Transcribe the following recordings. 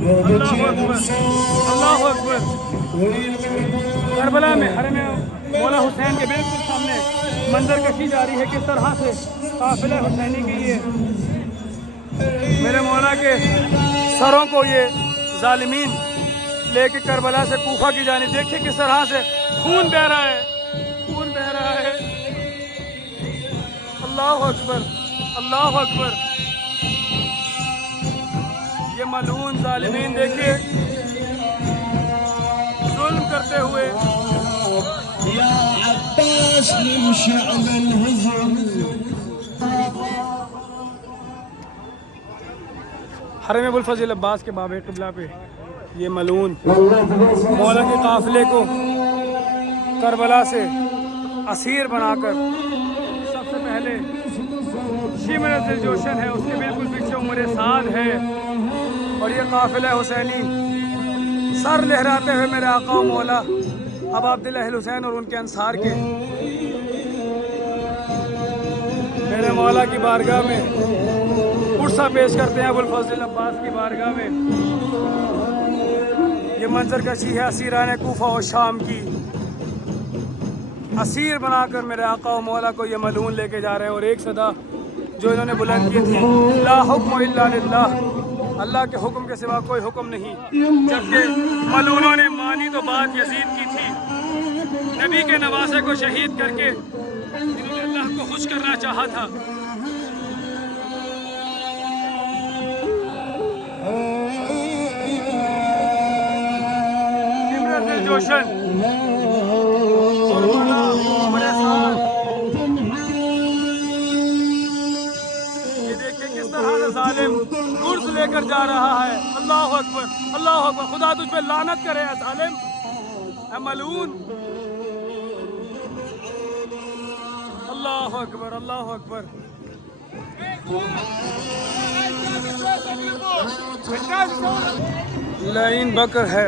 अल्लाहु अकबर, अल्लाहु अकबर। करबला में हरम मौला हुसैन के बिल्कुल सामने मंजर कशी जारी है। किस तरह से काफिला हुसैनी की ये मेरे मौला के सरों को ये जालिमीन लेके करबला से कूफा की जानिब, देखिए किस तरह से खून बह रहा है, खून बह रहा है। अल्लाहु अकबर, अल्लाहु अकबर। ये मलून जालिमीन देखिए जुल्म करते हुए। हरम अबुल फज़ल अब्बास के बाब क़िबला पे ये मलून मौला के काफ़िले को करबला से असीर बनाकर, सबसे पहले शिमर दिलजोशन है, उसके बिल्कुल पीछे उमर साद है, और ये काफ़िला हुसैनी सर लहराते हुए मेरे आका व मौला अब अब्दुल्लाह हुसैन और उनके अंसार के मेरे मौला की बारगाह में पुरसा पेश करते हैं। अबुल फज़ल अब्बास की बारगाह में ये मंजर कशी है असीरान कूफा और शाम की। असीर बनाकर मेरे आका व मौला को ये मलून लेके जा रहे हैं, और एक सदा जो इन्होंने बुलंद की थी, ला हुक्म इल्ला लिल्लाह, अल्लाह के हुक्म के सिवा कोई हुक्म नहीं। जबकि मलूनों ने मानी तो बात यजीद की थी, नबी के नवासे को शहीद करके इन्होंने अल्लाह को खुश करना चाहा था। जोशन ये देखिए किस तरह से जालिम गुर्ज लेकर जा रहा है। अल्लाहु अकबर, अल्लाहु अकबर। खुदा तुझ पे लानत करे है जालिम, है मलून। अल्लाहु अकबर, अल्लाहु अकबर। लाइन बकर है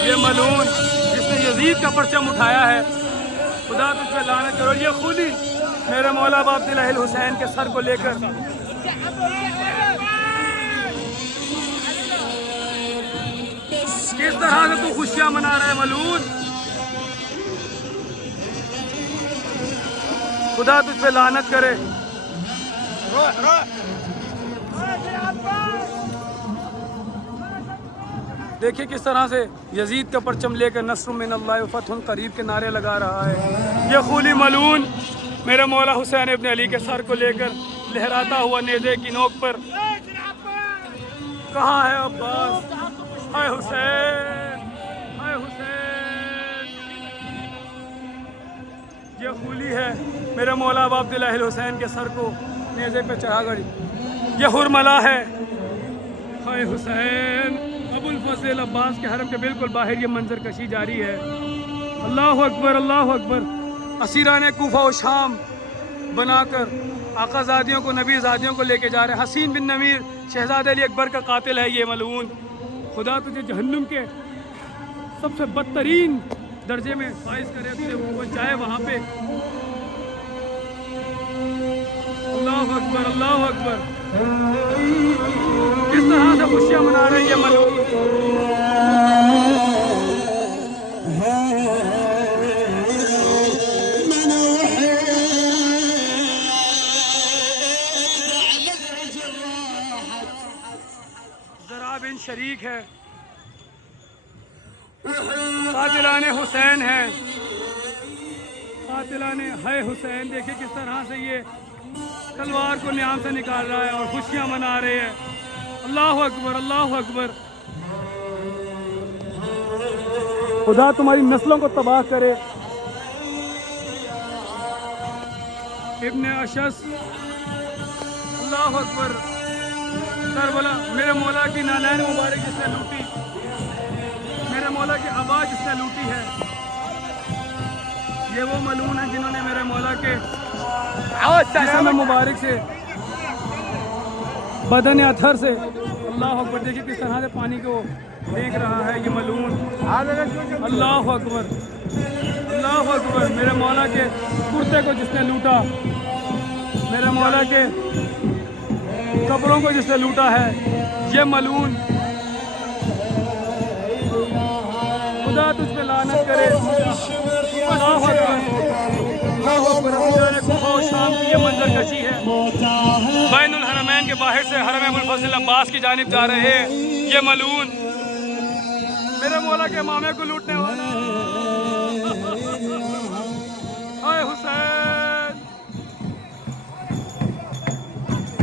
ये मलून जिसने यजीद का परचम उठाया है, खुदा तुझ पे लानत करो। ये खूनी मेरे मौला अब्दुल्लाह हुसैन के सर को लेकर किस तरह से तू खुशियां मना रहा है मलून, खुदा तुझ पे लानत करे। देखिए किस तरह से यजीद का परचम लेकर नस्रुम मिनल्लाहि व फतहुन करीब के नारे लगा रहा है। ये खूनी मलून मेरे मौला हुसैन इब्न अली के सर को लेकर लहराता हुआ नेज़े की नोक पर, कहाँ है अब्बास, हाय हुसैन, हाय हुसैन। ये खूनी है मेरे मौला अब्दुल्लाह हुसैन के सर को नेज़े पे चढ़ा कर, ये हुरमला है, हाय हुसैन। अबुल फज़ल अब्बास के हरम के बिल्कुल बाहर ये मंजर कशी जारी है। अल्लाहु अकबर, अल्लाहु अकबर। असीरान कूफा और शाम बनाकर आकाज़ादियों को, नबीज़ादियों को लेके जा रहे हैं। हसीन बिन नमीर शहजादे अली अकबर का कातिल है ये मलून। खुदा तुझे जहन्नुम के सबसे बदतरीन दर्जे में फाइज करे, तुझे पहुँचाए वहाँ पे। अल्लाहु अकबर, अल्लाहु अकबर। किस तरह से खुशियाँ मना रहे हैं ये मलून। ज़रा बिन शरीक है, कातिलाने हुसैन है, कातिलाने है हुसैन। देखिए किस तरह से ये तलवार को न्याम से निकाल रहा है और खुशियाँ मना रहे हैं। अल्लाहु अकबर, अल्लाहु अकबर। खुदा तुम्हारी नस्लों को तबाह करे। इब्ने अशस, अल्लाहु अकबर। करबला मेरे मौला की नालैन मुबारक जिसने लूटी, मेरे मौला की आवाज़ जिसने लूटी है, ये वो मलून है जिन्होंने मेरे मौला के जिस्म मुबारक से, बदन अथर से, अल्लाह अकबर। देखिए किस तरह से पानी को देख रहा है ये मलून। अल्लाह अकबर, अल्लाह अकबर। मेरे मौला के कुर्ते को जिसने लूटा, मेरे मौला के कब्रों को जिसने लूटा है, ये मलून, खुदा तुझ पे लानत करे। अल्लाहु अकबर, अल्लाहु अकबर। सुबह शाम की ये मंजर कशी है। बैनुल हरमैन के बाहर से हरम अबुल फजल अब्बास की जानिब जा रहे हैं ये मलून, मेरे मौला के मामे को लूटने वाला। हाय हुसैन,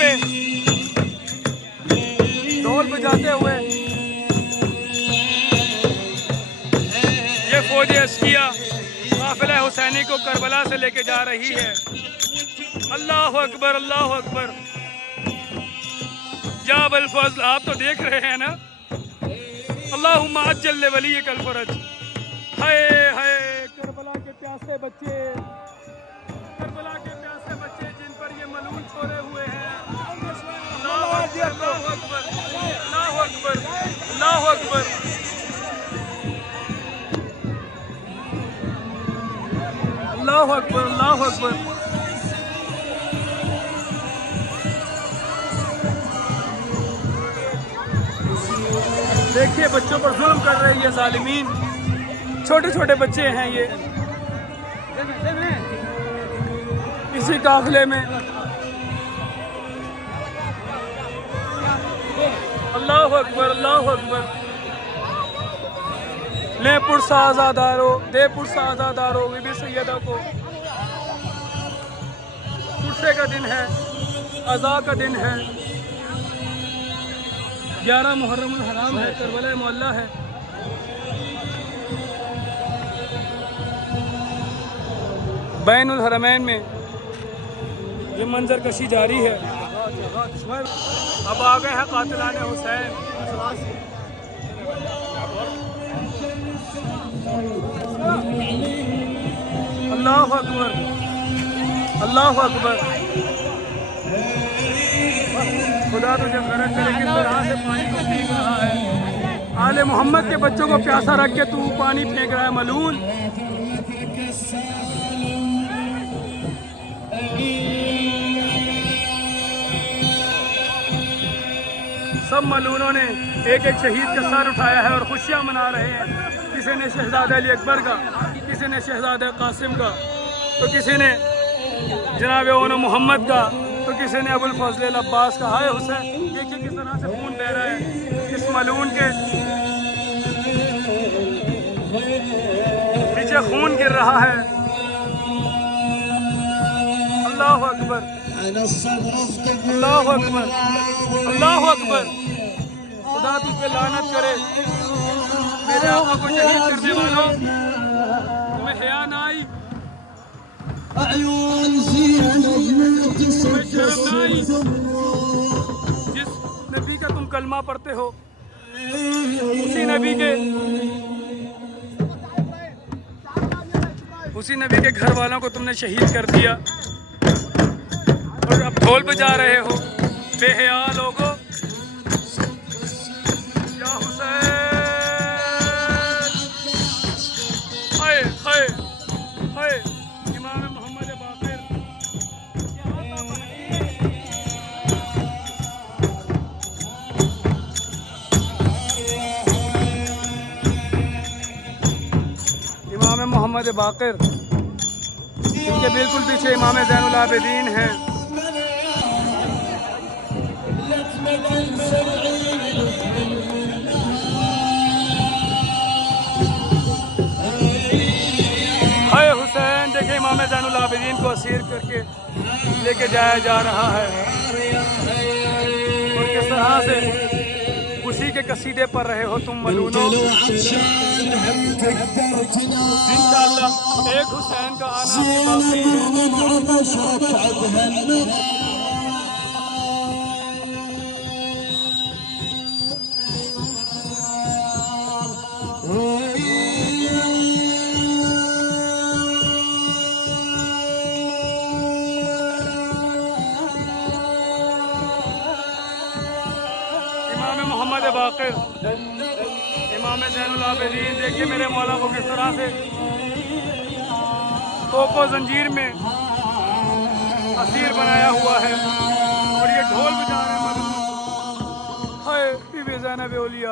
पे ढोल बजाते हुए ये फौज अस्किया काफिला हुसैनी को करबला से लेके जा रही है। अल्लाह अकबर, अल्लाह अकबर। या अबुल फजल, आप तो देख रहे हैं ना। अल्लाहुम्मा अज्जल वली कल फरज। हाय हाय, करबला के प्यासे बच्चे, करबला के प्यासे बच्चे जिन पर ये मलून छोड़े हुए हैं। अल्लाह अकबर, अल्लाह अकबर, अल्लाह अकबर, अल्लाह अकबर। अल्लाह अकबर, अल्लाह अकबर। देखिए बच्चों पर जुल्म कर रहे ये जालिमीन, छोटे छोटे बच्चे हैं ये इसी काफिले में। अल्लाह अकबर, अल्लाह अकबर। ले पुरसा आज़ादारो, दे पुरसा आज़ादारो बीबी सैयदा को। पुरसे का दिन है, अज़ा का दिन है। 11 मुहर्रमुल हराम है, करबला मोहल्ला है। बैनुल हरमैन में ये मंजर कशी जारी है। अब आ गए हैं कातिलाने हुसैन। अल्लाह अकबर, अल्लाह अकबर। खुदा तुझे गरज करे किस तरह से पानी को फेंक रहा है। आले मोहम्मद के बच्चों को प्यासा रख के तू पानी फेंक रहा है मलून। सब मलूनों ने एक एक शहीद का सर उठाया है और खुशियां मना रहे हैं। किसी ने शहजादा अली अकबर का, किसी ने शहजादा कासिम का, तो किसी ने जनाब ओन मोहम्मद का, तो किसी ने अबुल फजल अब्बास का। हाय हुसैन, देखिए किस तरह से खून बह रहा है इस मलून के पीछे, खून गिर रहा है। अल्लाह अकबर, अल्लाह अकबर, अल्लाह अकबर। खुदा तुझ पे लानत करे, मेरे आका को शहीद करने वालों, तुम्हें हया ना आई, तुम्हें शर्म ना आई। जिस नबी का तुम कलमा पढ़ते हो, उसी नबी के घर वालों को तुमने शहीद कर दिया और अब ढोल बजा रहे हो। बेहया लोगो, या हुसैन। हाय हाय हाय, इमाम मोहम्मद बाक़िर। इमाम मोहम्मद बाक़िर, इनके बिल्कुल पीछे इमाम ज़ैनुल आबिदीन हैं। हाय हुसैन, देखिए इमाम ज़ैनुल आबिदीन को असीर करके लेके जाया जा रहा है और किस तरह से खुशी के कसीदे पर रहे हो तुम मलूनो। इंशाअल्लाह एक हुसैन का आना भी बाकी है। इमाम इमाम ज़ैनुल आबिदीन। देखिए मेरे मौला को किस तरह से तोको जंजीर में असीर बनाया हुआ है और ये ढोल बजा रहे हैं। हाय बीबी ज़ैनब औलिया।